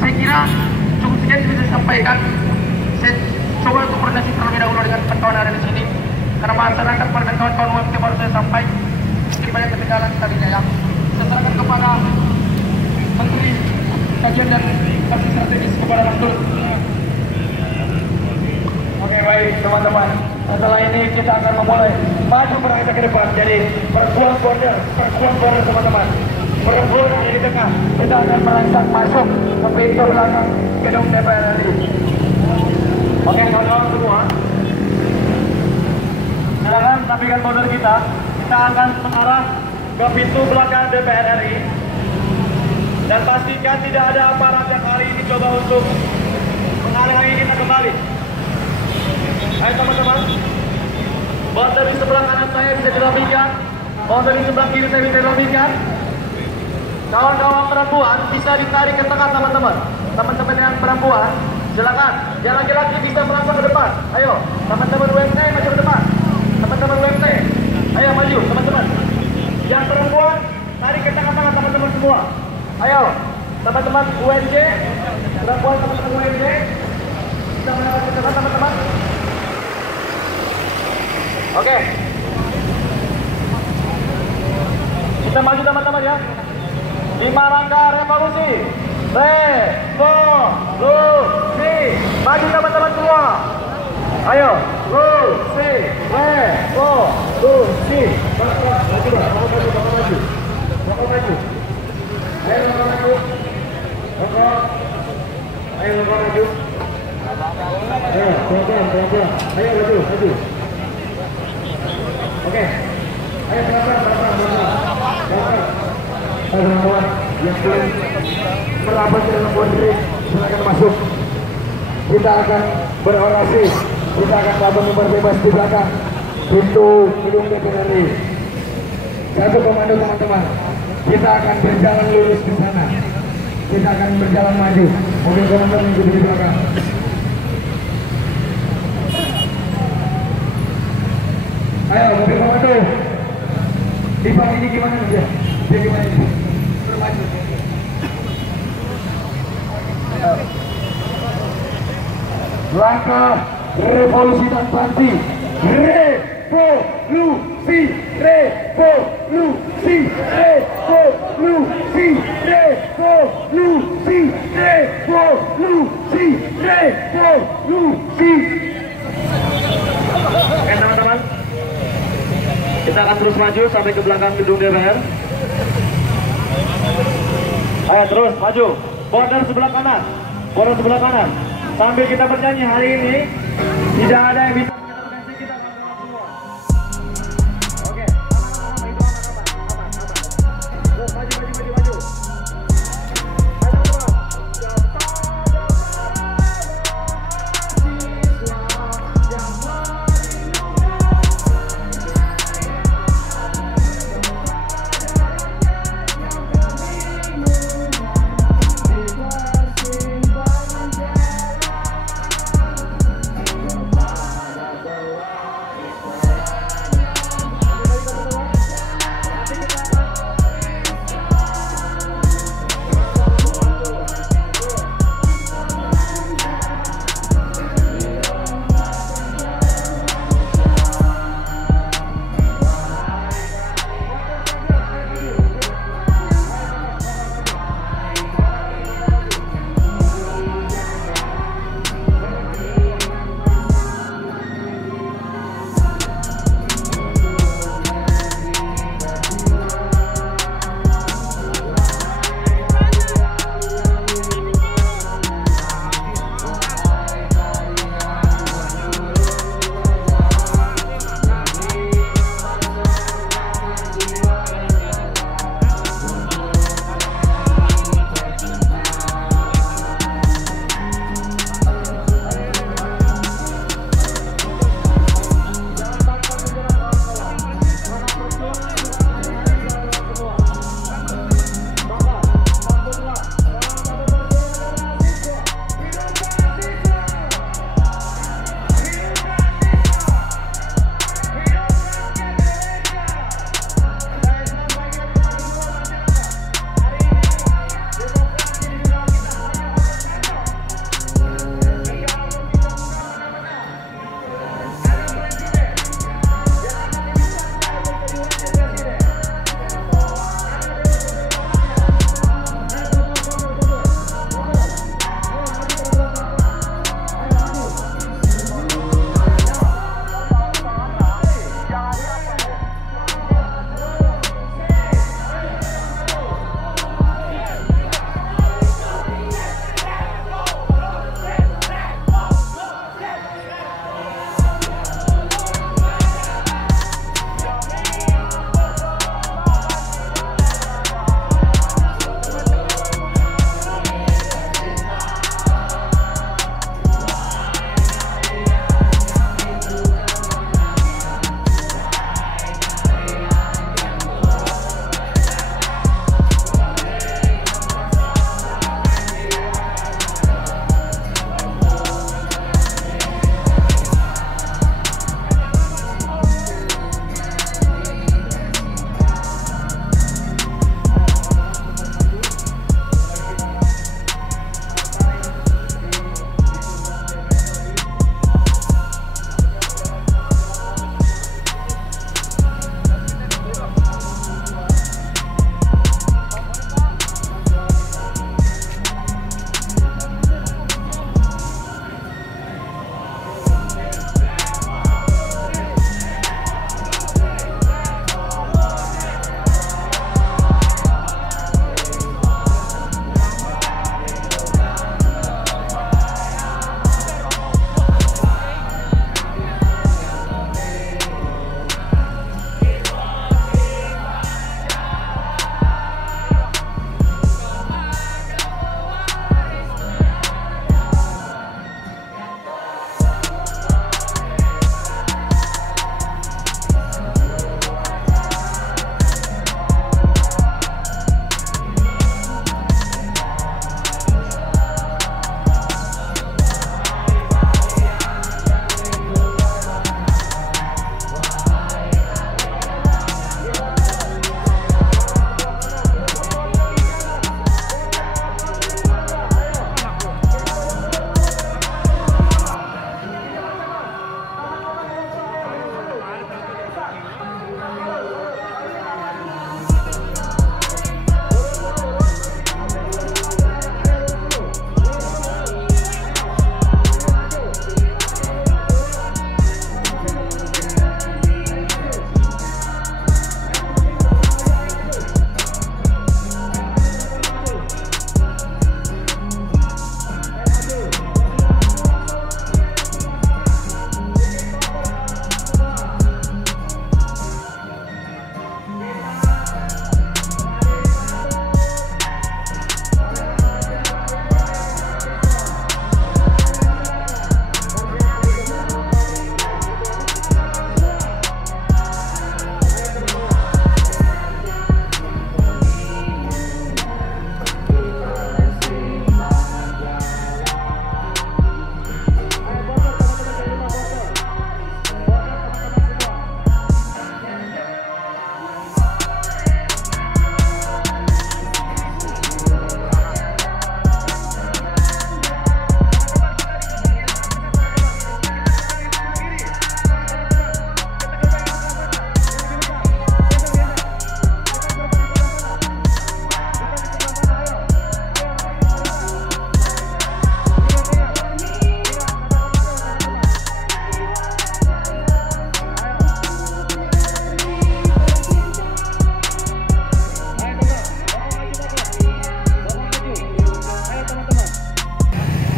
Saya kira cukup sekian bisa disampaikan. Saya coba untuk koordinasi terlebih dahulu dengan kawan-kawan yang ada di sini. Karena masyarakat pada kawan-kawan UMT baru saya sampai, mungkin banyak ketinggalan tadinya ya. Saya serahkan kepada Menteri Kajian dan Kasih Strategis kepada Mas Dul. Oke, baik teman-teman. Setelah ini kita akan memulai maju berangkat ke depan. Jadi perempuan border teman-teman. Perempuan di tengah. Kita akan merangsang masuk ke pintu belakang gedung DPR RI. Oke, kawan-kawan semua. Silakan sampaikan border kita. Kita akan mengarah ke pintu belakang DPR RI. Dan pastikan tidak ada aparat yang hari ini coba untuk menghalangi kita kembali. Ayo teman-teman, border di sebelah kanan saya bisa dirapikan, border di sebelah kiri saya bisa dirapikan. Kawan-kawan perempuan bisa ditarik ke tengah teman-teman. Teman-teman yang perempuan, silakan. Yang laki-laki bisa melangkah ke depan. Ayo, teman-teman UMT maju ke depan. Teman-teman UMT, ayo maju teman-teman. Yang perempuan tarik ke tengah-tengah teman-teman semua. Ayo, teman-teman UNJ, perempuan teman-teman UNJ bisa melangkah ke tengah teman-teman. Oke, kita maju teman-teman ya. 5 langkah revolusi. Revolusi. Maju teman-teman semua. Ayo, revolusi. Revolusi. Maju. Ayo maju. Ayo maju. Ayo maju. Oke, ayo teman-teman yang belum merapat ke dalam boundary silakan masuk. Kita akan berorasi, kita akan melakukan bebas di belakang pintu gedung DPR RI. Satu komando teman-teman, kita akan berjalan lurus ke sana. Kita akan berjalan maju. Mobil komando mengikuti di belakang. Ayo mobil komando. Ipang ini gimana dia? Dia gimana ini? Maju. langkah revolusi tanpa henti. Revolusi, revolusi, revolusi, revolusi, revolusi, revolusi. Oke teman-teman, kita akan terus maju sampai ke belakang gedung DPR. Ayo terus maju, border sebelah kanan, border sebelah kanan. Sambil kita bernyanyi hari ini, tidak ada yang bisa mengintervensi kita kawan-kawan semua. Oke, aman, itu aman. Terus maju. Ayo teman-teman.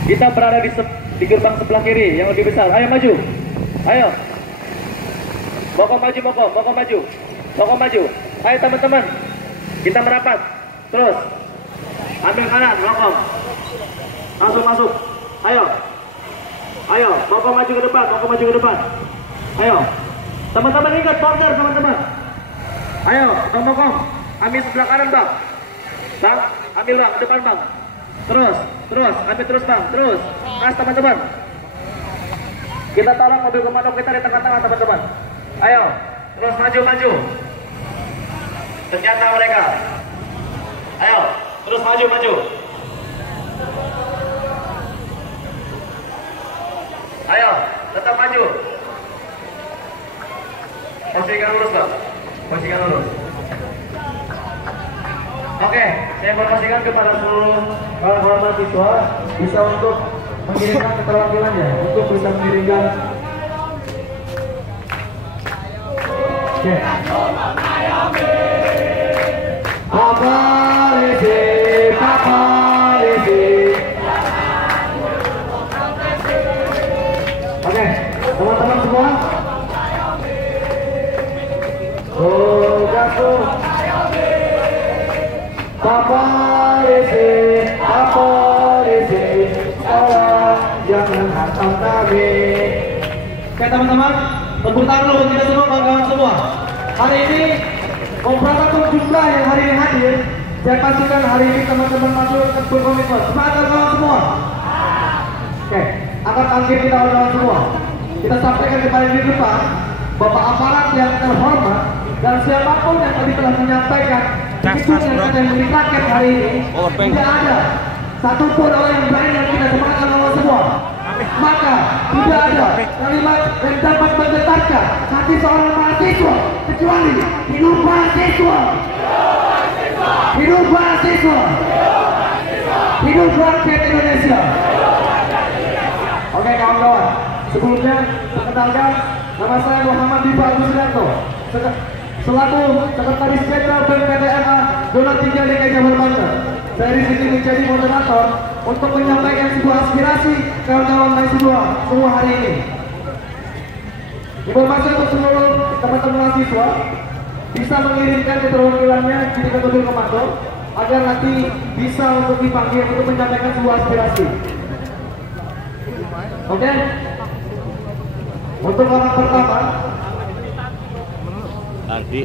Kita berada di gerbang sebelah kiri yang lebih besar. Ayo maju. Ayo. Bokong maju, bokong maju. Bokong maju. Ayo teman-teman. Kita merapat. Terus. Ambil kanan, bokong. Langsung masuk. Ayo. Ayo, bokong maju ke depan, bokong maju ke depan. Ayo. Teman-teman ingat border, teman-teman. Ayo, bang bokong. Ambil sebelah kanan, Bang. Bang, ambil Bang, depan Bang. Terus, ambil terus Bang, terus. Kas teman-teman. Kita tolong mobil komando kita di tengah-tengah teman-teman. Ayo, terus maju. Ternyata mereka. Ayo, terus maju. Ayo, tetap maju. Posisikan lurus Bang. Posisikan lurus. Oke, saya informasikan kepada seluruh kawan-kawan mahasiswa bisa untuk mengirimkan keterwakilannya untuk bisa mengirimkan. Oke. Papa Lede. Oke, teman-teman semua. Jatuh. Papa Lede, tolong jangan hantam kami. Oke teman-teman, tepuk tangan dulu kita semua, kawan-kawan semua. Hari ini memperhatikan jumlah yang hari ini hadir. Saya pastikan hari ini teman-teman masuk ke berkomitmen. Semangat kawan-kawan semua. Oke, akan tangkir kita kawan-kawan semua. Kita sampaikan kepada di depan, Bapak aparat yang terhormat dan siapapun yang tadi telah menyampaikan itu yang akan menjadi rakyat hari ini, tidak ada satupun orang yang berani yang kita semangatkan kawan semua. Maka tidak ada kalimat yang dapat menggetarkan hati seorang mahasiswa kecuali hidup mahasiswa, hidup mahasiswa, hidup rakyat Indonesia. Oke kawan-kawan, sebelumnya perkenalkan, nama saya Muhammad Diva Agus Sudanto, selaku Sekretaris Jenderal BPTMA Zona 3 DKI Jawa Banten. Saya di sini menjadi moderator untuk menyampaikan sebuah aspirasi kawan-kawan mahasiswa semua hari ini. Informasi untuk seluruh teman-teman mahasiswa bisa mengirimkan keterwakilannya di tingkat mobil komando agar nanti bisa untuk dipanggil untuk menyampaikan sebuah aspirasi. Oke? Untuk orang pertama. Nanti.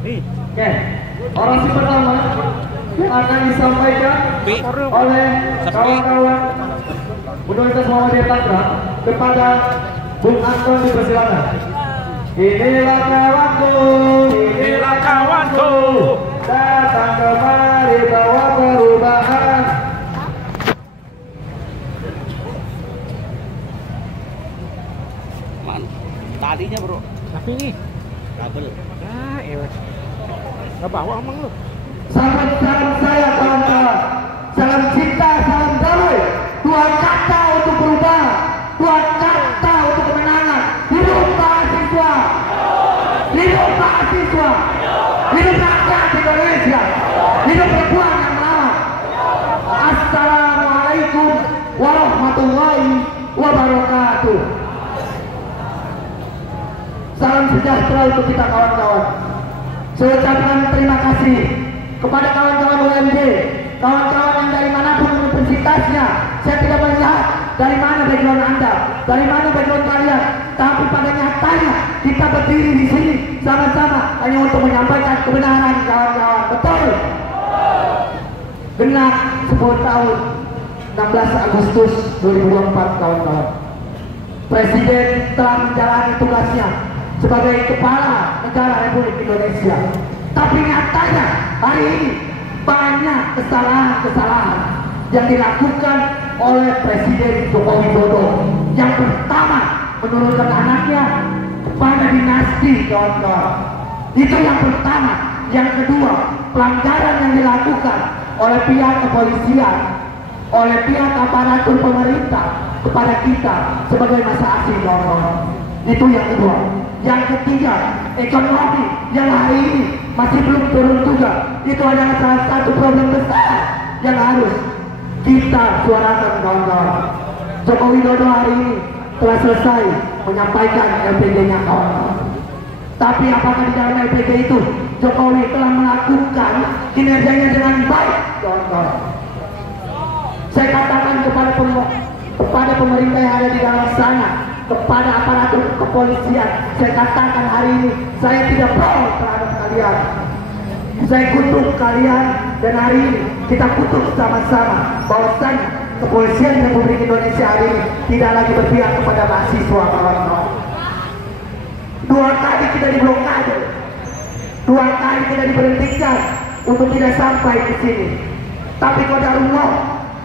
Oke, orasi pertama yang akan disampaikan oleh kawan-kawan Universitas Muhammadiyah Tangerang kepada Bung Anton, dipersilakan. Inilah kawanku, datang kemari bawa perubahan. Tadinya bro, tapi ini kabel. nah nggak bawa emang lu. Salam saya kawan-kawan, salam cinta, salam damai, dua kata untuk perubahan, dua kata untuk kemenangan. Hidup mahasiswa, hidup mahasiswa, hidup rakyat Indonesia, hidup perempuan yang melawan. Assalamualaikum warahmatullahi wabarakatuh. Salam sejahtera untuk kita kawan-kawan. Saya ucapkan terima kasih kepada kawan-kawan UMJ, kawan-kawan yang dari manapun universitasnya. Saya tidak melihat dari mana background Anda, dari mana background kalian, tapi pada nyatanya kita berdiri di sini sama-sama hanya untuk menyampaikan kebenaran kawan-kawan. Betul? Genap 10 tahun 16 Agustus 2024 kawan-kawan. Presiden telah menjalani tugasnya sebagai kepala negara Republik Indonesia. Tapi nyatanya hari ini banyak kesalahan-kesalahan yang dilakukan oleh Presiden Joko Widodo. Yang pertama, menurunkan anaknya kepada dinasti kawan-kawan. Itu yang pertama. Yang kedua, pelanggaran yang dilakukan oleh pihak kepolisian, oleh pihak aparatur pemerintah kepada kita sebagai masa asing kawan-kawan. Itu yang kedua. Yang ketiga, ekonomi yang hari ini masih belum turun juga. Itu adalah salah satu problem besar yang harus kita suarakan, kawan-kawan. Joko Widodo hari ini telah selesai menyampaikan LPG-nya, kawan-kawan. Tapi apakah di dalam LPG itu Jokowi telah melakukan kinerjanya dengan baik, kawan-kawan? Saya katakan kepada pemerintah yang ada di dalam sana, kepada aparatur kepolisian, saya katakan hari ini saya tidak pro terhadap kalian. Saya kutuk kalian, dan hari ini kita kutuk sama-sama bahwasannya kepolisian Republik Indonesia hari ini tidak lagi berpihak kepada mahasiswa, kawan-kawan. 2 kali kita diblokade, 2 kali kita diberhentikan untuk tidak sampai ke sini. Tapi qadarullah,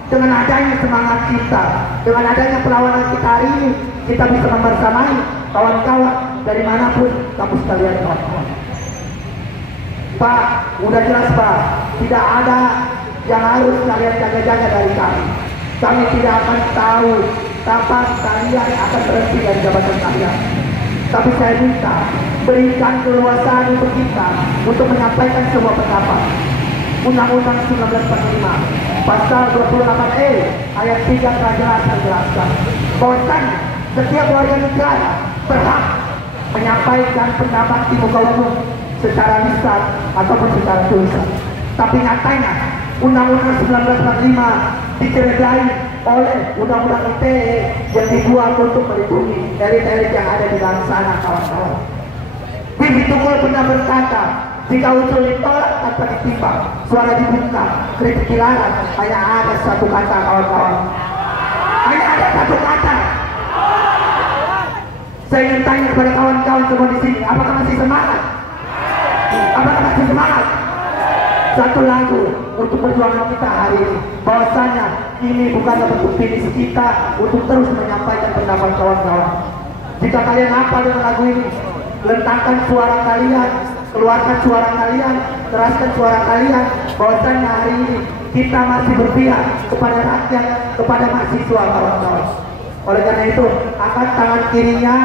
dengan adanya semangat kita, dengan adanya perlawanan kita hari ini, kita bisa membersamai kawan-kawan dari manapun kamu sekalian, kawan-kawan. Pak, udah jelas Pak, tidak ada yang harus kalian jaga-jaga dari kami. Kami tidak akan tahu kapan kalian akan berhenti dari jabatan kalian. Tapi saya minta berikan keluasan untuk kita untuk menyampaikan sebuah pendapat. Undang-Undang 1945 pasal 28E ayat 3 telah jelas menjelaskan bahwasannya setiap warga negara berhak menyampaikan pendapat di muka umum secara lisan ataupun secara tulisan. Tapi nyatanya Undang-Undang 1945 dicederai oleh Undang-Undang ITE yang dibuat untuk melindungi elit-elit yang ada di dalam sana, kawan-kawan. Begitu pula pernah berkata, jika usul ditolak tanpa ditimbang, suara dibuka, kritik dilarang, hanya ada satu kata, kawan-kawan. Hanya ada satu kata. Saya ingin tanya kepada kawan-kawan semua di sini, apakah masih semangat? Apakah masih semangat? Satu lagu untuk perjuangan kita hari ini, bahwasanya ini bukanlah bentuk finish kita untuk terus menyampaikan pendapat kawan-kawan. Jika kalian hafal dengan lagu ini, letakkan suara kalian, keluarkan suara kalian, keraskan suara kalian, bahwasanya hari ini kita masih berpihak kepada rakyat, kepada mahasiswa, kawan-kawan. Oleh karena itu, angkat tangan kirinya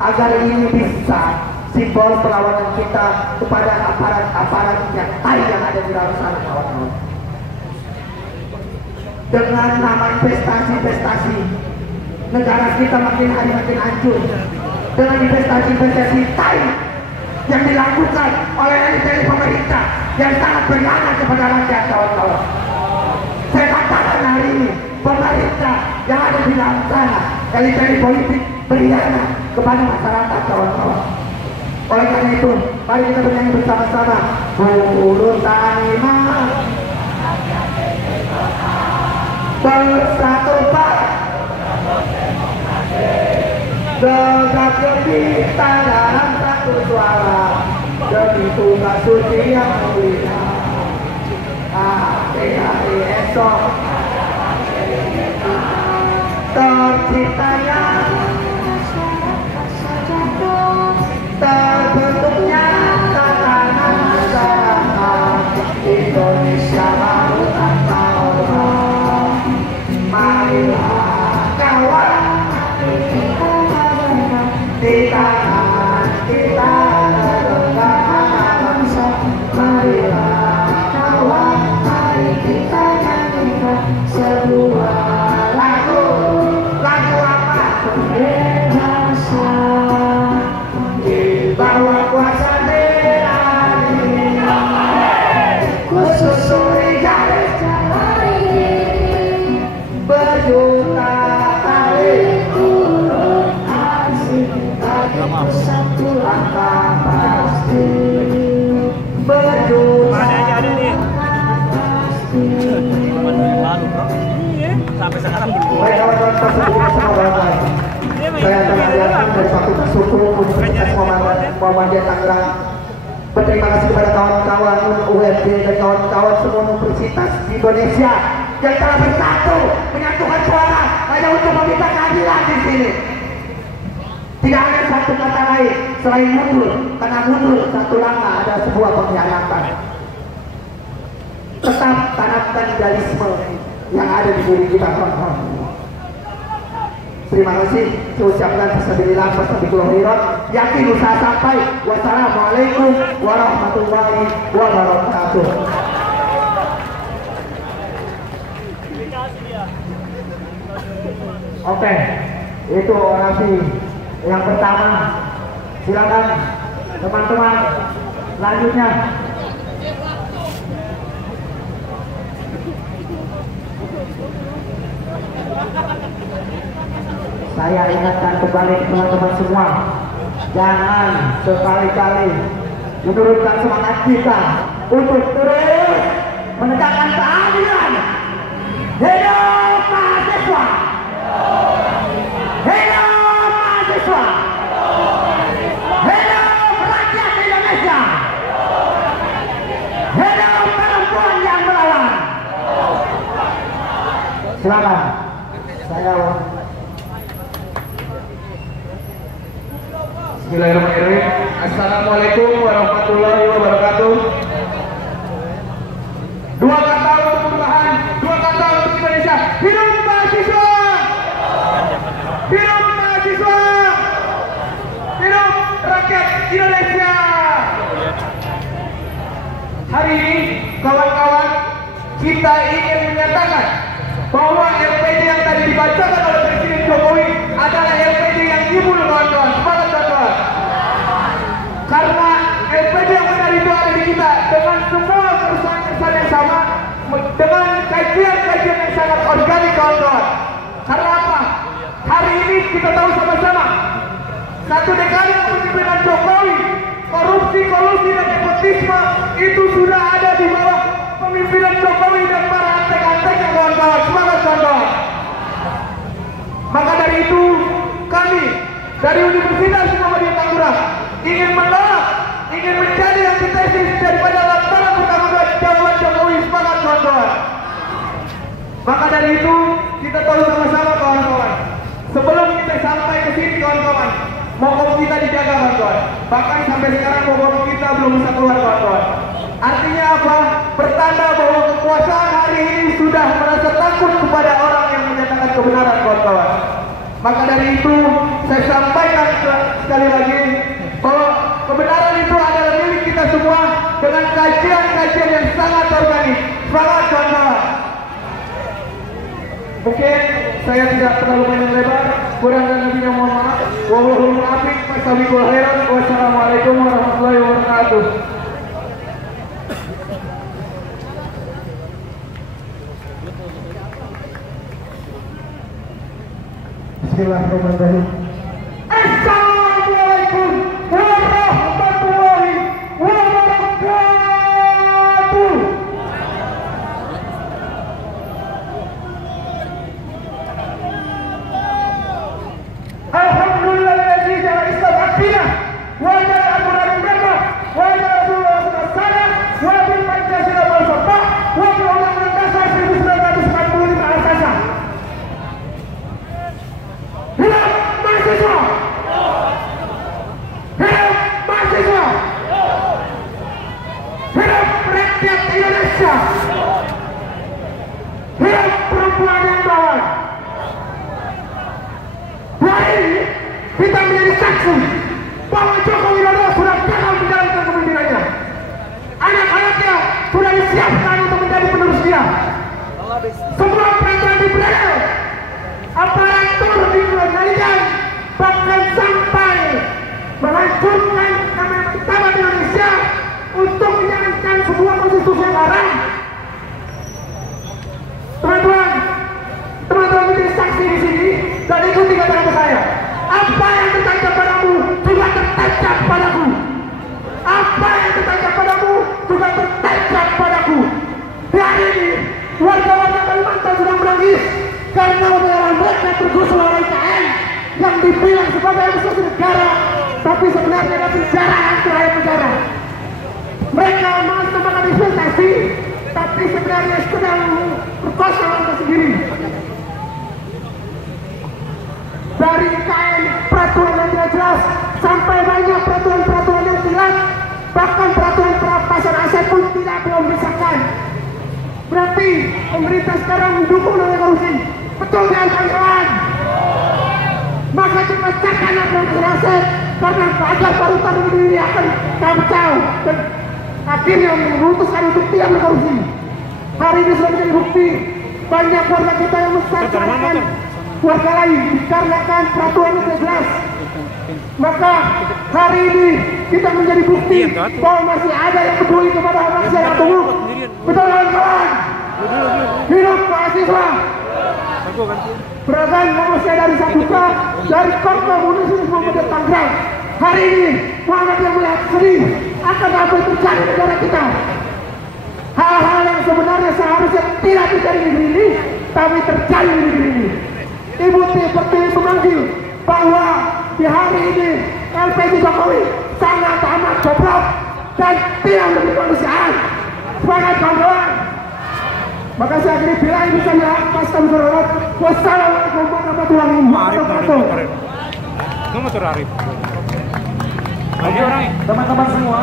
agar ini bisa simbol perlawanan kita kepada aparat-aparat yang ada di dalam sana, kawan-kawan. Dengan nama investasi, negara kita makin hari makin hancur. Dengan investasi yang dilakukan oleh elit pemerintah yang sangat berkhianat kepada rakyat, kawan-kawan. Saya katakan hari ini, pemerintah yang ada di dalam sana, elit politik berkhianat kepada masyarakat, kawan-kawan. Oleh karena itu, mari kita bernyanyi bersama-sama. Buruh tani mas bersatu Pak, tegak kita dalam satu suara demi tugas suci yang mulia. Hari-hari esok terciptanya, terbentuknya tatanan masyarakat Indonesia baru tanpa orang. Marilah kawan, di tangan kita tegakkan bangsa. Marilah kawan, mari kita nyanyikan sebuah lagu. Lagu apa? Berbahasa di bawah kuasa derani, kususuri garis ini, berjuta kali turun asing, tapi satu langkah pasti, berjuta kali pasti. Sampai sekarang belum. Baik, kawan-kawan, kawan-kawan, saya adalah Aliasan dari Fakultas Hukum Universitas Muhammadiyah Tangerang. Berterima kasih kepada kawan-kawan UMD dan kawan-kawan semua universitas di Indonesia yang telah bersatu menyatukan suara hanya untuk meminta keadilan di sini. Tidak ada satu kata lain selain mundur, karena mundur satu langkah ada sebuah pengkhianatan. Tetap tanamkan idealisme yang ada di diri kita, kawan-kawan. Terima kasih. Saya ucapkan fisabilillah, wassalamualaikum warahmatullahi wabarakatuh. yakin usaha sampai. Wassalamualaikum warahmatullahi wabarakatuh. Oke, itu orasi yang pertama. Silakan teman-teman selanjutnya. Saya ingatkan kembali teman-teman semua, jangan sekali-kali menurunkan semangat kita untuk terus menegakkan keadilan. Hidup mahasiswa! Hidup mahasiswa! Hidup rakyat Indonesia! Hidup perempuan yang melawan! Silakan. Saya Bismillahirrahmanirrahim. Assalamualaikum warahmatullahi wabarakatuh. Dua kata untuk perubahan, dua kata untuk Indonesia. Hidup mahasiswa! Hidup mahasiswa! Hidup rakyat Indonesia! Hari ini, kawan-kawan, kita ingin menyatakan bahwa LPD yang tadi dibacakan oleh Presiden Jokowi adalah LPD yang timbul, kawan-kawan. Semangat, kawan-kawan. Karena LPD yang benar itu ada di kita dengan semua kesan-kesan yang sama, dengan kajian-kajian yang sangat organik, kawan-kawan. Karena apa? Hari ini kita tahu sama-sama, satu dekade kepemimpinan Jokowi, korupsi, kolusi, dan nepotisme itu sudah ada di bawah pemimpinan Jokowi dan para antek-anteknya, kawan-kawan. Semangat, kawan-kawan. Maka dari itu, kami dari Universitas Muhammadiyah Tangerang ingin menolak, ingin menjadi antitesis daripada lantaran pertanggungjawaban Jokowi. Semangat, kawan-kawan. Maka dari itu, kita tahu sama-sama, kawan-kawan, sebelum kita sampai ke sini, kawan-kawan, mokom kita dijaga, kawan-kawan. Bahkan sampai sekarang mokom kita belum bisa keluar, kawan-kawan. Artinya apa? Pertanda bahwa kekuasaan hari ini sudah merasa takut kepada orang yang menyatakan kebenaran, kawan-kawan. Maka dari itu, saya sampaikan sekali lagi bahwa kebenaran itu adalah milik kita semua dengan kajian-kajian yang sangat organik. Semangat, kawan-kawan. Mungkin saya tidak terlalu panjang lebar, kurang dan lebihnya mohon maaf. Wallahul muwaffiq, fastabiqul khairat. Wassalamualaikum warahmatullahi wabarakatuh. Bismillahirrahmanirrahim. Assalamualaikum warahmatullahi wabarakatuh. Alhamdulillahilladzi ja'ala Islam aqidah wa ja'ala al-Qur'an ibadah wa ja'ala Rasulullah sallallahu wa bil Pancasila wal Sabah wa bil Undang-Undang Dasar 1945 asasa. Hidup mahasiswa! Hidup mahasiswa! Hidup rakyat Indonesia! Hidup perempuan yang melawan! Hari ini kita menjadi saksi bahwa Joko Widodo sudah gagal menjalankan kepemimpinannya. Anak-anaknya sudah disiapkan untuk menjadi penerus dia. Semua peraturan diberi, aparatur dikendalikan, bahkan sampai menghancurkan kemerdekaan pertama di Indonesia untuk menjalankan sebuah konstitusi yang haram. Teman-teman menjadi saksi di sini dan ikuti kata-kata saya. Apa yang tertancap padamu juga tertancap padaku. Apa yang tertancap padamu juga tertancap padaku. Hari ini warga-warga Kalimantan sedang menangis karena daerah mereka tergusur oleh IKN yang dibilang sebagai musuh negara, tapi sebenarnya adalah penjaraan terhadap negara. Mereka melakukan investasi, tapi sebenarnya sedang berkuasa warga sendiri. Dari IKN peraturan yang tidak jelas sampai banyak peraturan-peraturan yang jelas, bahkan peraturan perampasan aset pun tidak belum disahkan. Berarti pemerintah sekarang mendukung dengan korupsi. Betul kan, kawan-kawan? maka cepatkanlah proses karena agar paru-paru ini akan kacau dan akhirnya memutuskan untuk diam korupsi. Hari ini sudah menjadi bukti banyak warga kita yang mensangkakan warga lain dikarenakan peraturan yang jelas. Maka hari ini kita menjadi bukti bahwa masih ada yang peduli kepada masyarakat umum. Betul kawan-kawan? Hidup mahasiswa. Beragam manusia dari Sabuka, dari Korpo Municipal Kabupaten Tangerang. Hari ini Muhammad yang melihat sedih akan apa yang terjadi di negara kita. Hal-hal yang sebenarnya seharusnya tidak terjadi di negeri ini, tapi terjadi di negeri ini. Ibu seperti memanggil bahwa di hari ini LPG Jokowi sangat amat goblok dan tidak memiliki kemanusiaan. Semangat kawan-kawan. Maka saya akhiri bila ini saya paskan berharap. Wassalamualaikum warahmatullahi wabarakatuh. Teman-teman semua,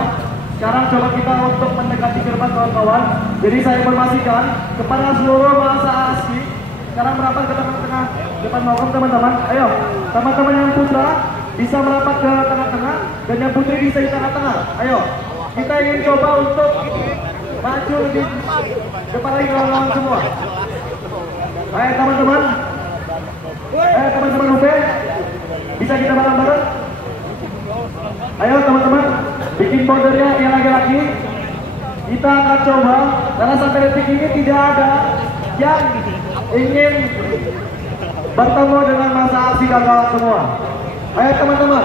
sekarang coba kita untuk mendekati gerbang kawan-kawan. Jadi saya informasikan kepada seluruh masa asli sekarang merapat ke tengah-tengah depan makom teman-teman. Ayo, teman-teman yang putra bisa merapat ke tengah-tengah dan yang putri bisa di tengah-tengah. Ayo, kita ingin coba untuk maju di depan lagi kawan-kawan semua. Ayo teman-teman, teman-teman UP, bisa kita bareng-bareng. Ayo teman-teman, bikin bordernya yang laki-laki. Kita akan coba, karena sampai detik ini tidak ada yang ingin bertemu dengan masa aksi kawan-kawan semua. Ayo teman-teman,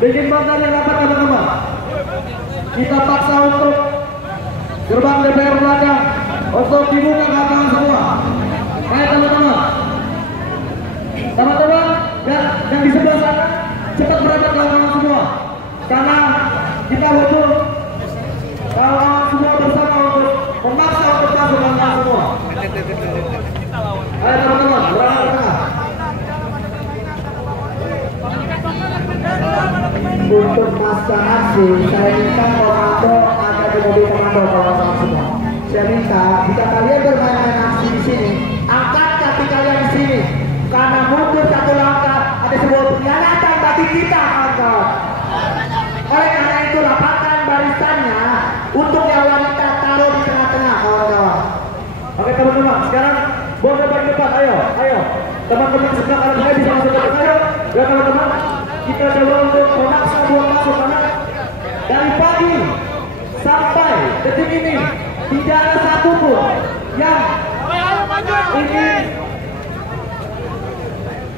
bikin border yang rapat teman-teman. Kita paksa untuk gerbang DPR belakang untuk dibuka kawan-kawan semua. Ayo teman-teman, teman-teman yang di sebelah sana cepat berangkat kawan-kawan semua, karena kita butuh kawan-kawan semua bersama untuk memaksa untuk masuk kawan-kawan semua. Ayo teman-teman, berangkat tengah. Untuk masa aksi, saya minta komando agar di mobil komando kawan-kawan semua. Saya minta jika kalian bermain aksi di sini, angkat kaki kalian di sini, karena mundur satu langkah ada sebuah pengkhianatan bagi kita, kawan-kawan. Oleh karena itu rapatkan barisannya untuk yang wanita taruh di tengah-tengah, kawan-kawan. Oke teman-teman, sekarang border paling depan. Ayo, teman-teman sebelah kanan saya bisa masuk ke depan. Ayo, ya teman-teman, kita coba untuk memaksa buang masuk karena dari pagi sampai detik ini tidak ada satupun yang ingin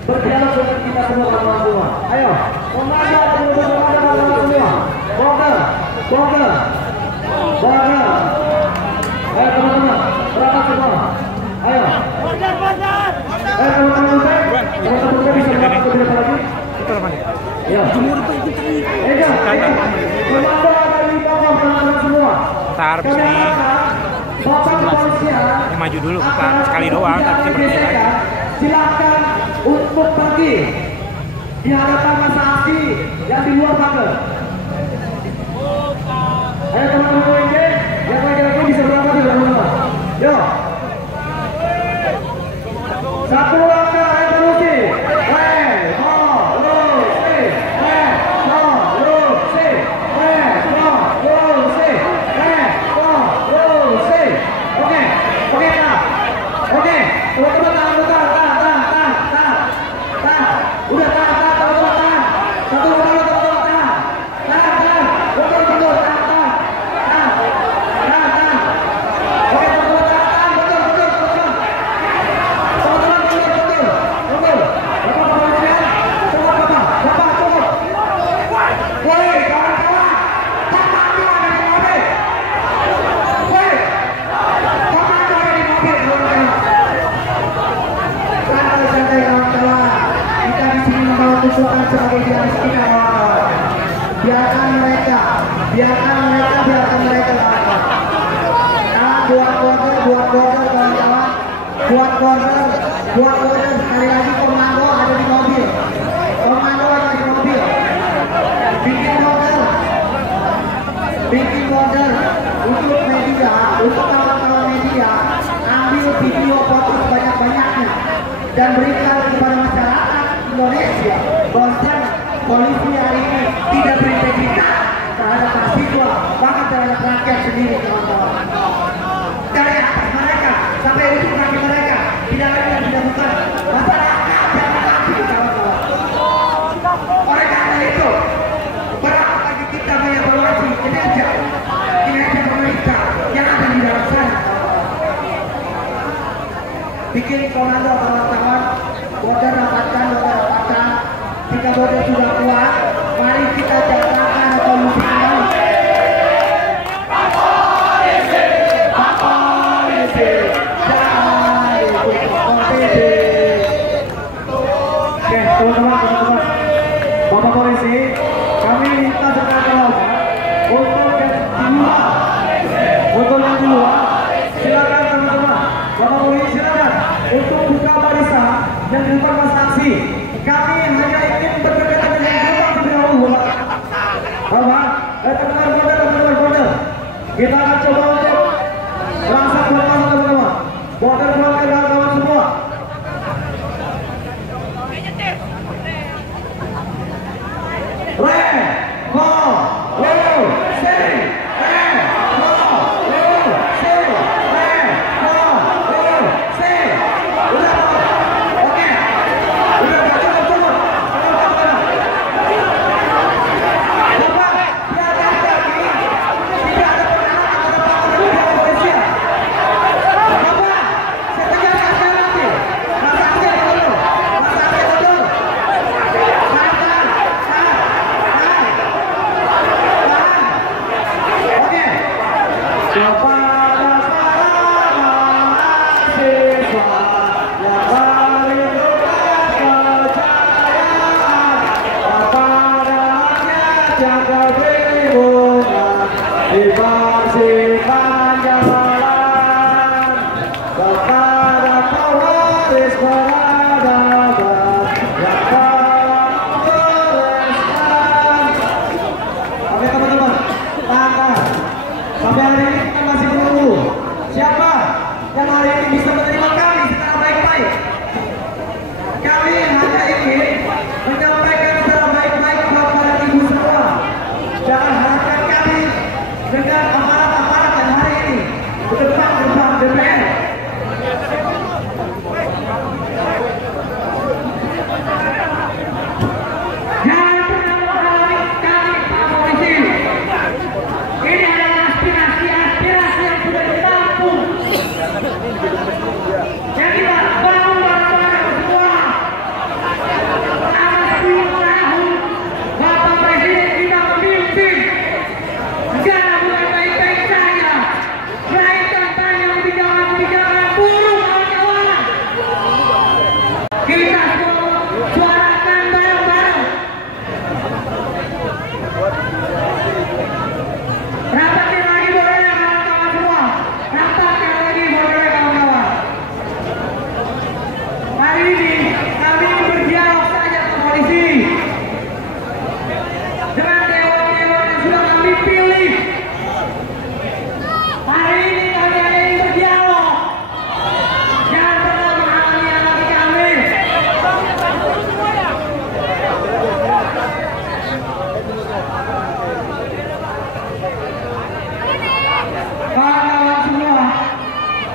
berdialog dengan kita semua kawan-kawan semua. Ayo, komando kawan-kawan semua. Border. Ayo teman-teman, berapa semua? Ayo. Teman-teman bisa berapa lebih depan lagi? Ya. Komando ada di bawah teman-teman semua. Ntar habis ini maju dulu, bukan sekali doang, tapi seperti lagi. Silakan untuk pergi di hadapan masa aksi yang di luar pagar. Ayo teman-teman ini, yang laki-laki bisa berangkat juga teman-teman. Yo. Satu langkah evolusi. Oke, teman-teman tahan. Udah tahan. Satu langkah teman-teman tahan. Betul. Tahan. Oke, teman-teman tahan. Betul. Teman-teman betul. Bapak polisian, Bapak cukup. Woi, kawan-kawan, komando ada di mobil. Woi, komando ada di mobil. Santai kawan-kawan, kita di sini membawa tuntutan sebagai dialis kita, kawan-kawan. Biarkan mereka kawan-kawan. Buat border sekali lagi komando ada di mobil. Bikin border untuk media, untuk kawan-kawan media, ambil video foto sebanyak-banyaknya dan berikan kepada masyarakat Indonesia Indonesia bahwasanya polisi hari ini tidak berintegritas terhadap mahasiswa, bahkan terhadap rakyat sendiri, kawan-kawan. Dari atas mereka sampai ujung kaki mereka tidak ada yang dilakukan masalah yang mati, kawan-kawan. Oleh karena itu, berat bagi kita mengevaluasi kinerja pemerintah yang ada di dalam sana. Bikin komando kawan-kawan, border rapatkan. Jika border sudah kuat, mari kita jalankan revolusi kembali. Oke, teman-teman, Bapak Polisi, kami minta sekarang untuk yang di luar, silakan teman-teman, Bapak Polisi silakan untuk buka barisan dan bukan saksi. Kami hanya ingin berdekatan dengan gerbang terlebih dahulu, Bapak. Teman-teman, border. Kita akan coba untuk langsung bermasuk, teman-teman. Border kawan-kawan semua.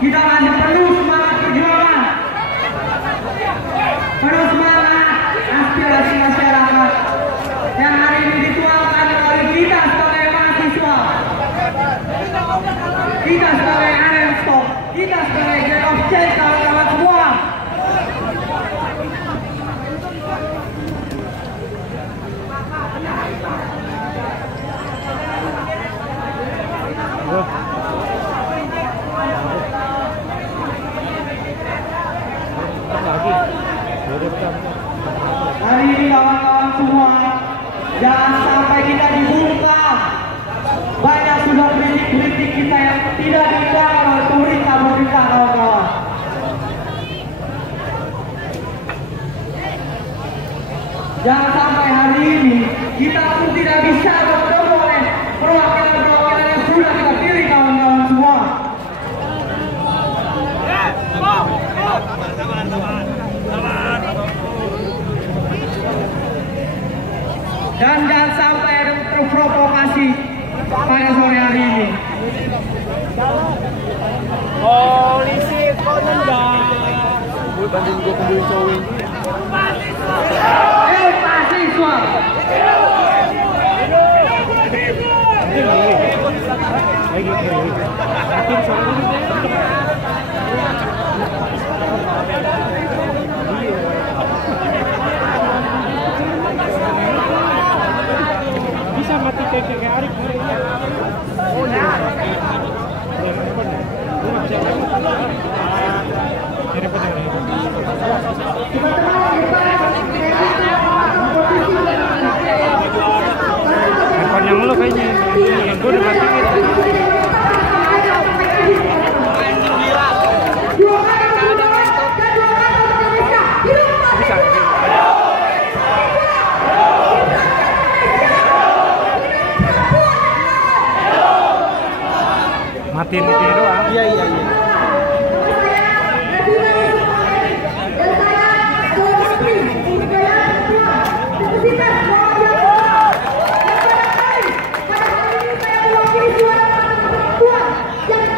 Kita lanjut penuh semangat perjuangan, penuh semangat aspirasi masyarakat yang hari ini dituangkan oleh kita sebagai mahasiswa, kita sebagai Arenstok, kita sebagai Gen of Change, kawan-kawan semua. Hari ini kawan-kawan semua, jangan sampai kita dibungkam. Banyak sudah kritik-kritik kita yang tidak didengar oleh pemerintah kawan-kawan. Jangan sampai hari ini kita pun tidak bisa bertemu oleh perwakilan-perwakilan yang sudah kita pilih, kawan-kawan semua. Tadi gue kumpulin cowok ini. Mahasiswa. Bisa mati kayak Arif. Oh ya. Handphone yang lu kayaknya, yang gue udah matiin. Matiin itu doang. Iya.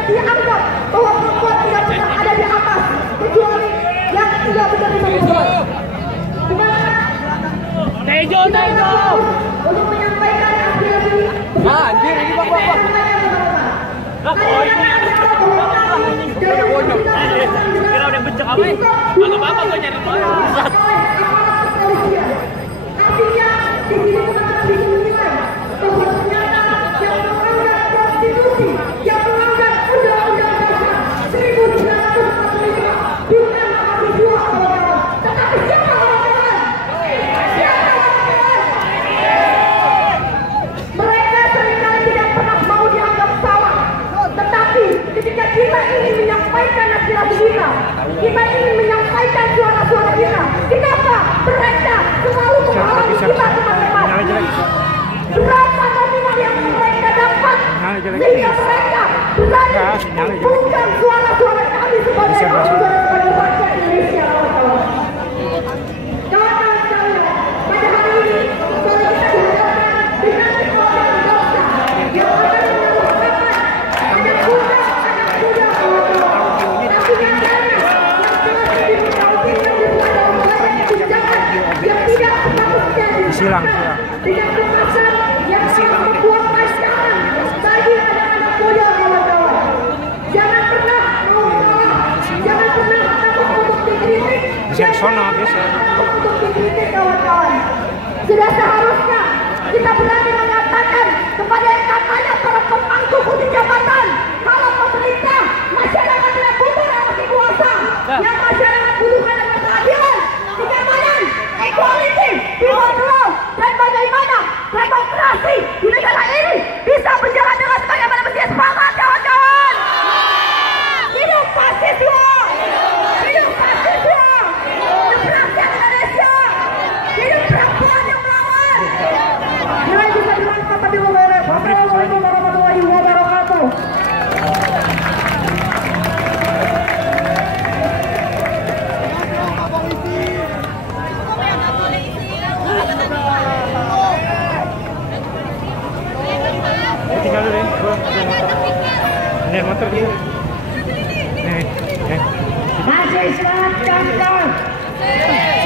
Dianggap bahwa perempuan tidak pernah ada di atas kecuali yang tidak menjadi perempuan. Tejo. Untuk menyampaikan aspirasi. Anjir ini bapak. Kira udah becek apa? Apa gue nyari orang. Artinya di sini teman-teman bisa menilai bahwa ternyata yang melanggar konstitusi, yang melanggar undang-undang dasar 1945 bukan mahasiswa kawan-kawan, tetapi siapa kawan-kawan? Mereka seringkali tidak pernah mau dianggap salah, tetapi ketika kita ingin menyampaikan aspirasi kita ingin menyampaikan suara-suara kita, kenapa mereka selalu menghalangi kita teman-teman? Berapa nominal yang mereka dapat sehingga mereka berani bukan suara-suara kami sebagai saudara bangsa Indonesia, kawan-kawan. Kawan-kawan sekalian, pada hari ini kalau kita dihadapkan dengan situasi yang dahsyat yang akan menyebabkan anak muda, kawan-kawan. Tapi nyatanya yang tidak sepatutnya Silang. tidak kekerasan yang membuat pasangan bagi anak-anak muda, kawan-kawan. Jangan pernah mau kalah, jangan pernah takut untuk dikritik, untuk dikritik, kawan-kawan. Sudah seharusnya kita berani mengatakan kepada yang katanya para pemangku kunci jabatan, kalau pemerintah, masyarakat tidak butuh relasi kuasa, yang masyarakat butuhkan adalah keadilan, kenyamanan, equality, people law, dan bagaimana demokrasi di negara ini bisa berjalan dengan sebagaimana mestinya. Semangat, kawan-kawan! Hidup mahasiswa! Hidup mahasiswa! Hidup rakyat Indonesia! Hidup perempuan yang melawan! Mulai bisa dilengkap tapi beres. Assalamualaikum warahmatullahi wabarakatuh. Tinggal dulu ya, gue naik motor gitu. Masih semangat, kawan-kawan!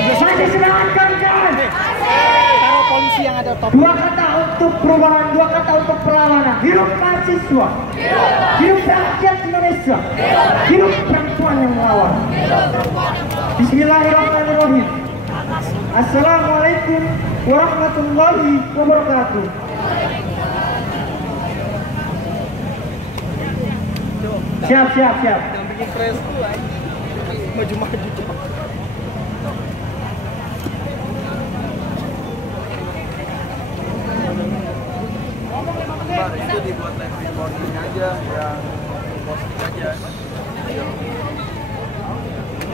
Masih semangat, kawan-kawan! Taruh polisi yang ada top. Dua kata untuk perubahan, dua kata untuk perlawanan. Hidup mahasiswa, hidup rakyat Indonesia, hidup perempuan yang melawan. Bismillahirrahmanirrahim. Assalamualaikum warahmatullahi wabarakatuh. Siap. Yang bikin stres tuh maju-maju. Itu dibuat live recording aja, yang posting aja.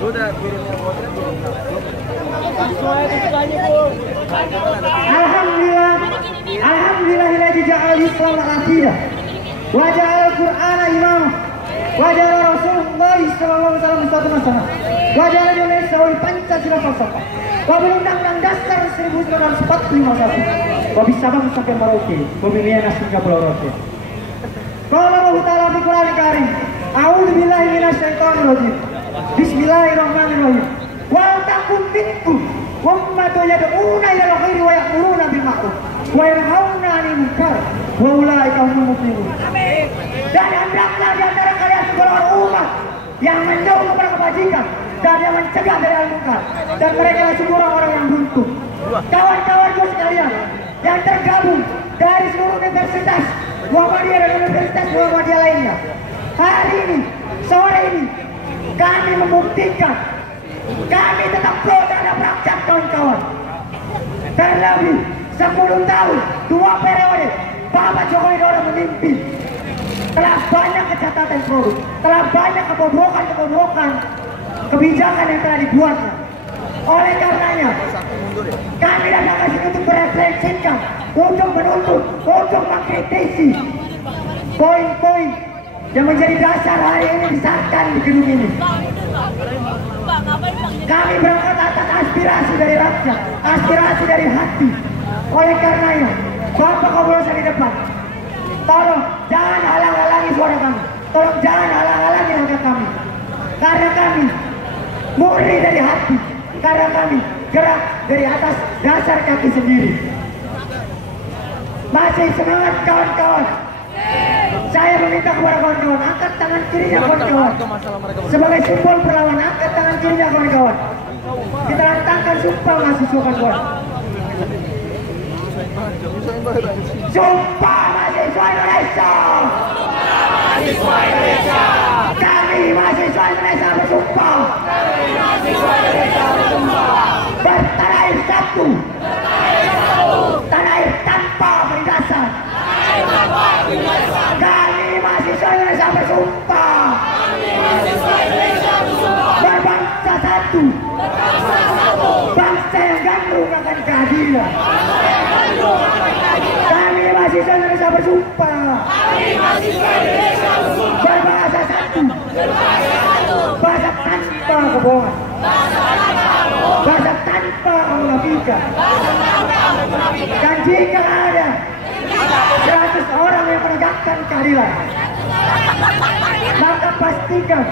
Lu udah kirimnya potret belum? Alhamdulillah ja'al Islam aqidah wa ja'al Qur'an imam wa ja'al Rasulullah sallallahu alaihi wasallam satu masalah wa ja'al Indonesia wa Pancasila falsafah wa Undang-Undang Dasar 1945 wa bisabang sampai Merauke wa biliana hingga Pulau Rote. Qala Allah Ta'ala fi Qur'an Karim, a'udzu billahi minasyaitonir rajim. Bismillahirrahmanirrahim. Wa takum minkum ummatun yad'una ila al-khairi wa ya'muruna bil ma'ruf wa yanhauna 'anil munkar wa ulaika humul muflihun. Dan hendaklah di antara kalian segala umat yang mendorong kepada kebajikan dan yang mencegah dari al-munkar, dan mereka adalah semua orang-orang yang beruntung. Kawan-kawanku sekalian yang tergabung dari seluruh universitas Muhammadiyah dan universitas Muhammadiyah lainnya, hari ini, sore ini, kami membuktikan kami tetap pro terhadap rakyat, kawan-kawan. Terlebih 10 tahun, 2 periode Bapak Joko Widodo memimpin, telah banyak kecacatan produk, telah banyak kebobrokan kebijakan yang telah dibuatnya. Oleh karenanya, kami datang ke sini untuk merefleksikan, untuk menuntut, untuk mengkritisi poin-poin yang menjadi dasar hari ini disahkan di gedung ini. Kami berangkat atas aspirasi dari rakyat, aspirasi dari hati. Oleh karenanya, Bapak Kapolres di depan, tolong jangan halang-halangi suara kami, tolong jangan halang-halangi langkah kami, karena kami murni dari hati, karena kami gerak dari atas dasar kaki sendiri. Masih semangat, kawan-kawan. Saya meminta kepada kawan-kawan, angkat tangan kirinya, kawan-kawan. Sebagai simbol perlawanan, angkat tangan kirinya, kawan-kawan. Kita lantangkan sumpah mahasiswa, kawan-kawan. Sumpah mahasiswa Indonesia. Kami mahasiswa Indonesia bersumpah. Bertanah air satu. Tanah air tanpa berdasar. Kami mahasiswa Indonesia bersumpah. Berbangsa satu. Bangsa yang gandrung akan keadilan. Kami mahasiswa Indonesia bersumpah. Berbahasa satu. Bahasa tanpa kebohongan. Bahasa tanpa kemunafikan. Dan jika ada 100 orang yang menegakkan keadilan, maka pastikan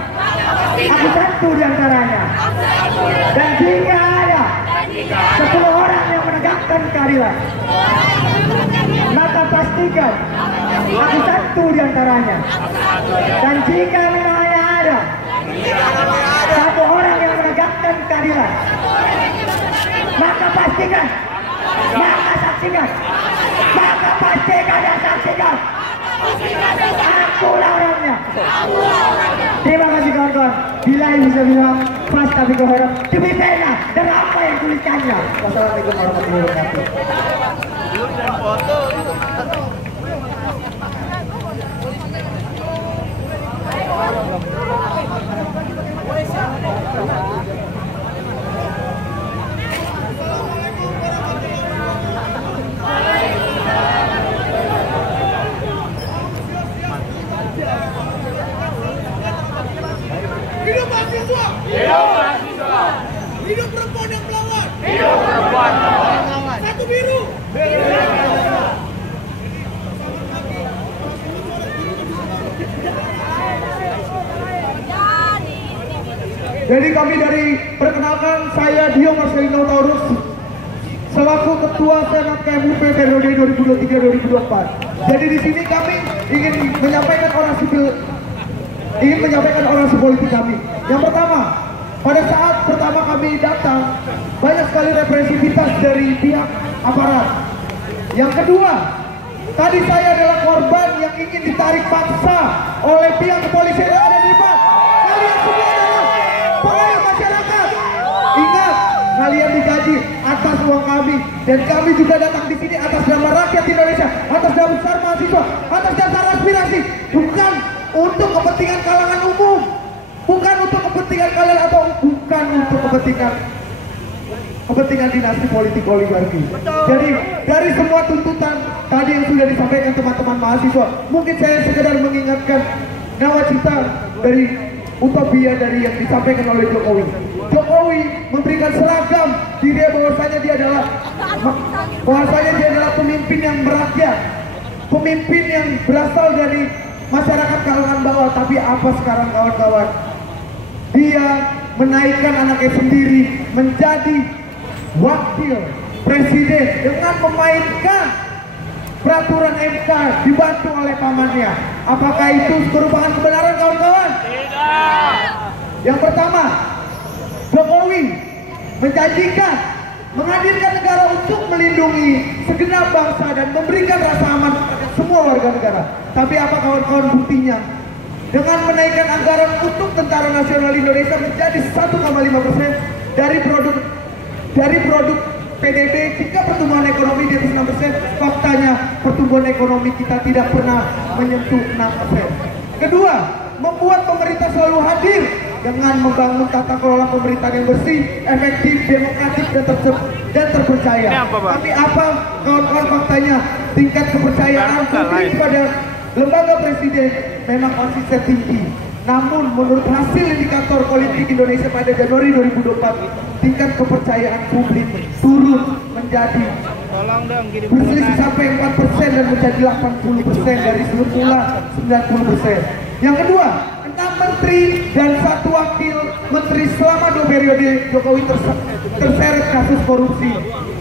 aku satu di antaranya. Dan jika ada 10 orang yang menegakkan keadilan, maka pastikan aku satu di antaranya. Dan jika memang hanya ada 1 orang yang menegakkan keadilan, maka pastikan, maka saksikan, maka pastikan dan saksikan, akulah orangnya. Terima kasih, kawan-kawan. Bila bisa bilang pas tapi kehormat demi pena dan apa yang tulisannya. Wassalamualaikum warahmatullahi wabarakatuh. Hidup mahasiswa! Hidup mahasiswa! Hidup perempuan yang melawan! Hidup perempuan yang melawan! Satu biru! Jadi kami dari perkenalkan, saya Dio Marcelino Taurus selaku Ketua Senat KMUP periode 2023-2024. Jadi di sini kami ingin menyampaikan orasi politik kami. Yang pertama, pada saat pertama kami datang, banyak sekali represivitas dari pihak aparat. Yang kedua, tadi saya adalah korban yang ingin ditarik paksa oleh pihak kepolisian yang ada di depan. Kalian semua adalah pegawai masyarakat. Ingat, kalian digaji atas uang kami, dan kami juga datang di sini atas nama rakyat Indonesia, atas dasar mahasiswa, atas dasar aspirasi, bukan untuk kepentingan kalangan umum, bukan untuk kepentingan kalian, atau bukan untuk kepentingan dinasti politik oligarki. Jadi dari semua tuntutan tadi yang sudah disampaikan teman-teman mahasiswa, mungkin saya sekedar mengingatkan nawacita dari utopia dari yang disampaikan oleh Jokowi. Jokowi memberikan seragam diri bahwasanya dia adalah pemimpin yang merakyat, pemimpin yang berasal dari masyarakat kalangan bawah. Tapi apa sekarang, kawan-kawan? Dia menaikkan anaknya sendiri menjadi wakil presiden dengan memainkan peraturan MK dibantu oleh pamannya. Apakah itu merupakan kebenaran, kawan-kawan? Tidak. Yang pertama, Jokowi menjanjikan menghadirkan negara untuk melindungi segenap bangsa dan memberikan rasa aman kepada semua warga negara. Tapi apa, kawan-kawan, buktinya? Dengan menaikkan anggaran untuk Tentara Nasional Indonesia menjadi 1,5% dari produk PDB, jika pertumbuhan ekonomi di atas 6%, faktanya pertumbuhan ekonomi kita tidak pernah menyentuh 6%. Kedua, membuat pemerintah selalu hadir dengan membangun tata kelola pemerintahan yang bersih, efektif, demokratis, dan terpercaya. Tapi apa, kawan-kawan, faktanya? Tingkat kepercayaan publik pada lembaga presiden memang konsisten tinggi. Namun menurut hasil indikator politik Indonesia pada Januari 2024, tingkat kepercayaan publik turun menjadi berselisih sampai 4% dan menjadi 80% dari semula 90%. Yang kedua, 6 menteri dan 1 wakil menteri selama 2 periode Jokowi terseret kasus korupsi,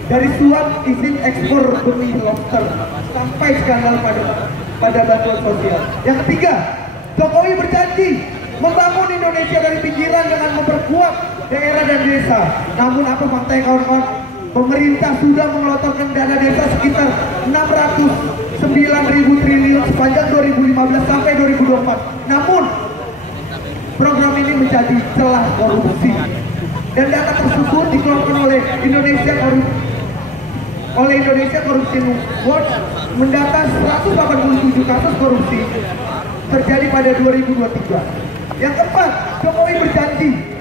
dari suap izin ekspor benih lobster sampai skandal pada bantuan sosial. Yang ketiga, Jokowi berjanji membangun Indonesia dari pinggiran dengan memperkuat daerah dan desa. Namun apa faktanya, kawan-kawan? Pemerintah sudah mengelontorkan dana desa sekitar 609.000 triliun sepanjang 2015 sampai 2024. Namun program ini menjadi celah korupsi. Dan data tersebut dikeluarkan oleh Indonesia Corruption Watch mendata 187 kasus korupsi terjadi pada 2023. Yang keempat, Jokowi berjanji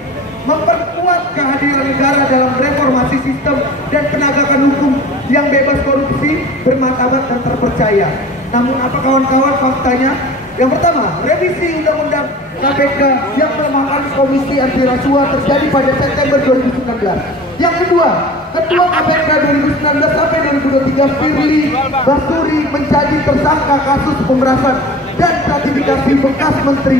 memperkuat kehadiran negara dalam reformasi sistem dan penegakan hukum yang bebas korupsi, bermartabat dan terpercaya. Namun apa, kawan-kawan, faktanya? Yang pertama, revisi Undang-Undang KPK yang melemahkan Komisi Anti Rasuah terjadi pada September 2019. Yang kedua, Ketua KPK 2019 sampai 2023 Firly Bahuri menjadi tersangka kasus pemerasan dan gratifikasi bekas Menteri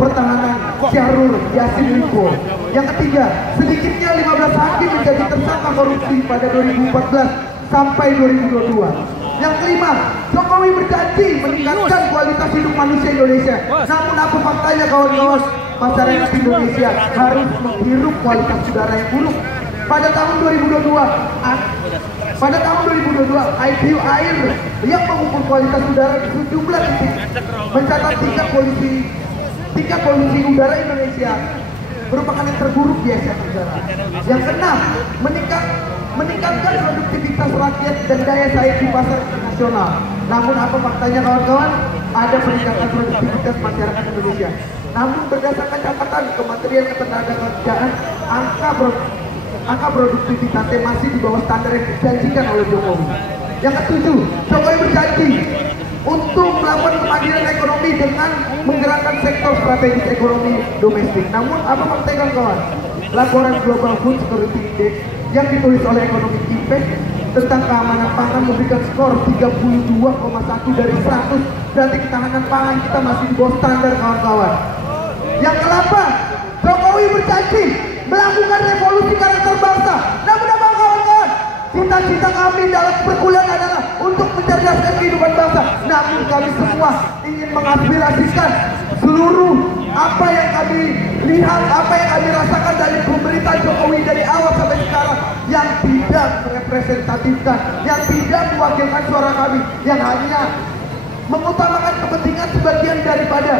Pertahanan Syahrul Yassin Limpo. Yang ketiga, sedikitnya 15 hakim menjadi tersangka korupsi pada 2014 sampai 2022. Yang kelima, Jokowi berjanji meningkatkan kualitas hidup manusia Indonesia. Namun apa faktanya, kawan-kawan? Masyarakat Indonesia harus menghirup kualitas udara yang buruk. Pada tahun 2022, IQ air yang mengukur kualitas udara di sejumlah titik mencatat tingkat polusi udara Indonesia merupakan yang terburuk di Asia Tenggara. Yang keenam, meningkatkan produktivitas rakyat dan daya saing di pasar internasional. Namun apa faktanya, kawan-kawan? Ada peningkatan produktivitas masyarakat Indonesia. Namun berdasarkan catatan Kementerian Ketenagakerjaan, angka produktivitasnya masih di bawah standar yang dijanjikan oleh Jokowi. Yang ketujuh, Jokowi berjanji untuk melakukan kemandirian ekonomi dengan menggerakkan sektor strategis ekonomi domestik. Namun apa faktanya, kawan? Laporan Global Food Security Index yang ditulis oleh Economic Impact tentang keamanan pangan memberikan skor 32,1 dari 100. Berarti ketahanan pangan kita masih di bawah standar, kawan-kawan. Yang ke-8, Jokowi berjanji melakukan revolusi karakter bangsa. Namun apa, kawan-kawan? Cita-cita kami dalam perkuliahan adalah untuk mencerdaskan kehidupan bangsa. Namun kami semua ingin mengaspirasikan seluruh apa yang kami lihat, apa yang kami rasakan dari pemerintahan Jokowi dari awal sampai sekarang, yang tidak merepresentatifkan, yang tidak mewakilkan suara kami, yang hanya mengutamakan kepentingan sebagian daripada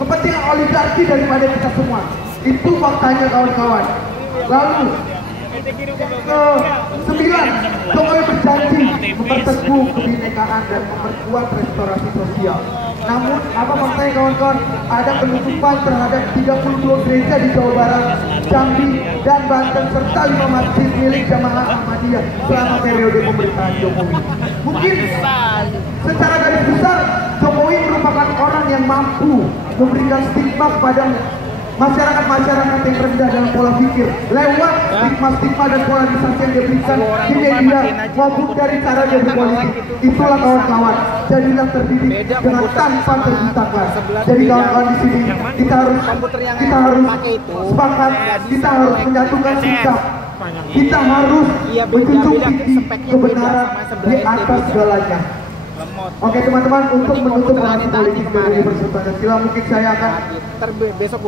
kepentingan oligarki daripada kita semua. Itu faktanya, kawan-kawan. Lalu ke-9, Jokowi berjanji memperteguh kebinekaan dan memperkuat restorasi sosial. Namun apa faktanya, kawan-kawan? Ada penutupan terhadap 32 gereja di Jawa Barat, Jambi, dan Banten serta 5 masjid milik Jamaah Ahmadiyah selama periode pemerintahan Jokowi. Mungkin secara garis besar Jokowi merupakan orang yang mampu memberikan stigma kepada masyarakat-masyarakat yang rendah dalam pola pikir lewat stigma-stigma dan polarisasi yang diberikan di media maupun dari cara dia berpolitik. Itulah kawan-kawan, jadilah terdidik dengan tanpa terbutakan. Jadi kawan-kawan di sini kita harus sepakat, kita harus menyatukan sikap, kita harus menjunjung tinggi kebenaran di atas segalanya. Oke teman-teman, untuk menutup narasi politik dari Universitas Pancasila, mungkin saya akan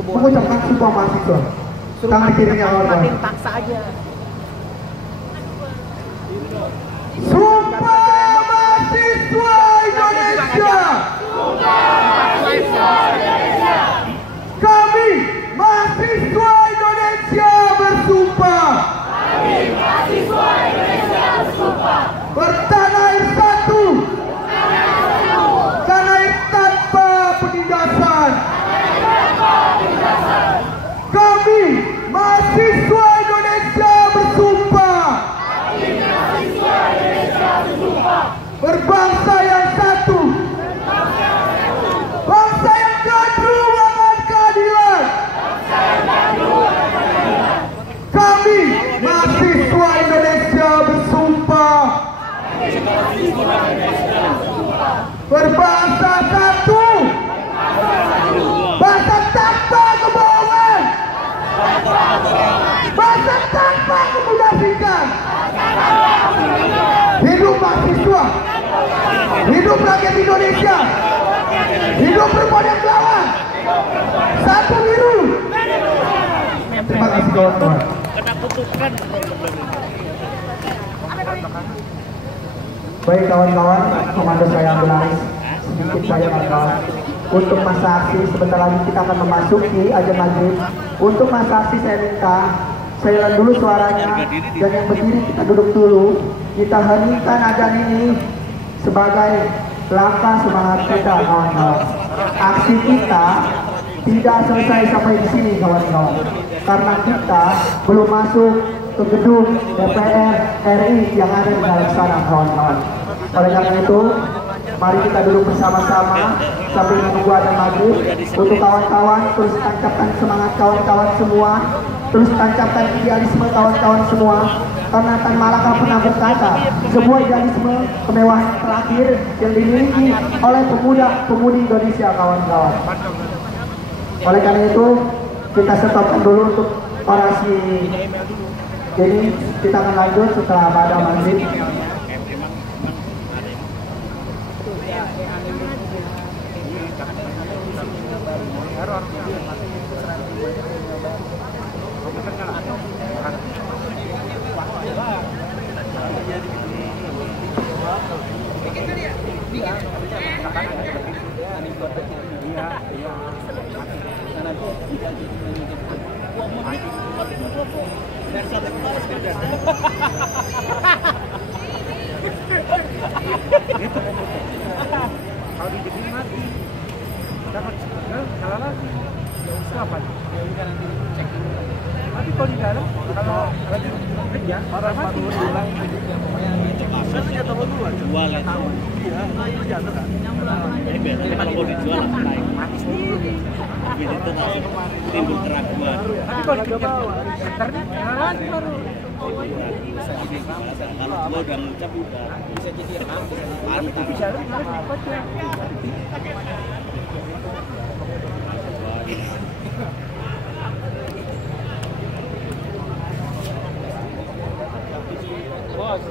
mengucapkan sumpah mahasiswa. Tangan kirinya kawan-kawan. Sumpah mahasiswa Indonesia. Kami mahasiswa Indonesia bersumpah. Bertanah air satu. Tanah air tanpa penindasan. Kami mahasiswa Indonesia bersumpah. Berbangsa yang satu. Bangsa yang gandrung akan keadilan. Kami mahasiswa Indonesia bersumpah. Berbangsa satu. Bangsa tanpa kebohongan. Bangsa tanpa kemunafikan. Hidup mahasiswa. Hidup rakyat Indonesia. Hidup perempuan lawan. Satu biru. Terima kasih kawan-kawan. Baik kawan-kawan, komando saya Abdulaziz, sedikit saya kawan-kawan. Untuk masa aksi sebentar lagi kita akan memasuki azan maghrib. Untuk masa aksi saya minta silent dulu suaranya, dan yang berdiri kita duduk dulu. Kita heningkan azan ini sebagai langkah semangat kita kawan-kawan. Aksi kita tidak selesai sampai di sini kawan-kawan, karena kita belum masuk ke gedung DPR RI yang ada di dalam sana kawan-kawan. Oleh karena itu, mari kita duduk bersama-sama sambil menunggu azan maghrib. Untuk kawan-kawan, terus tancapkan semangat kawan-kawan semua, terus tancapkan idealisme kawan-kawan semua. Karena Tan Malaka pernah berkata, sebuah idealisme kemewahan terakhir yang dimiliki oleh pemuda-pemudi Indonesia kawan-kawan. Oleh karena itu, kita stopkan dulu untuk orasi ini. Kita akan lanjut setelah pada maghrib. Kalau di begini mati dapat salah lagi kapan? Tapi kalau di dalam kalau lagi kerja orang mati ulang itu jatuh duluan jual ya tahu itu jatuh kan biasanya kalau mau dijual naik mati sendiri itu langsung timbul keraguan tapi kalau dipikir ternyata lagi baru kalau lo udah ngucap udah bisa jadi mantap bisa bos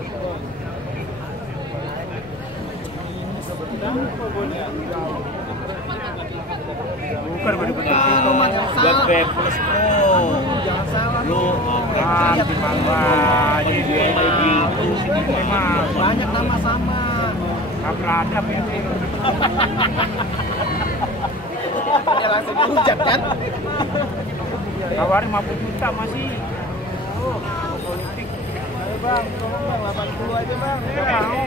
bukan buat plus pro jangan salah lu banyak nama sama beradab itu dia langsung dihujat kan tawarin 50 juta masih politik bang, tolong bang, 80 aja bang. Mau.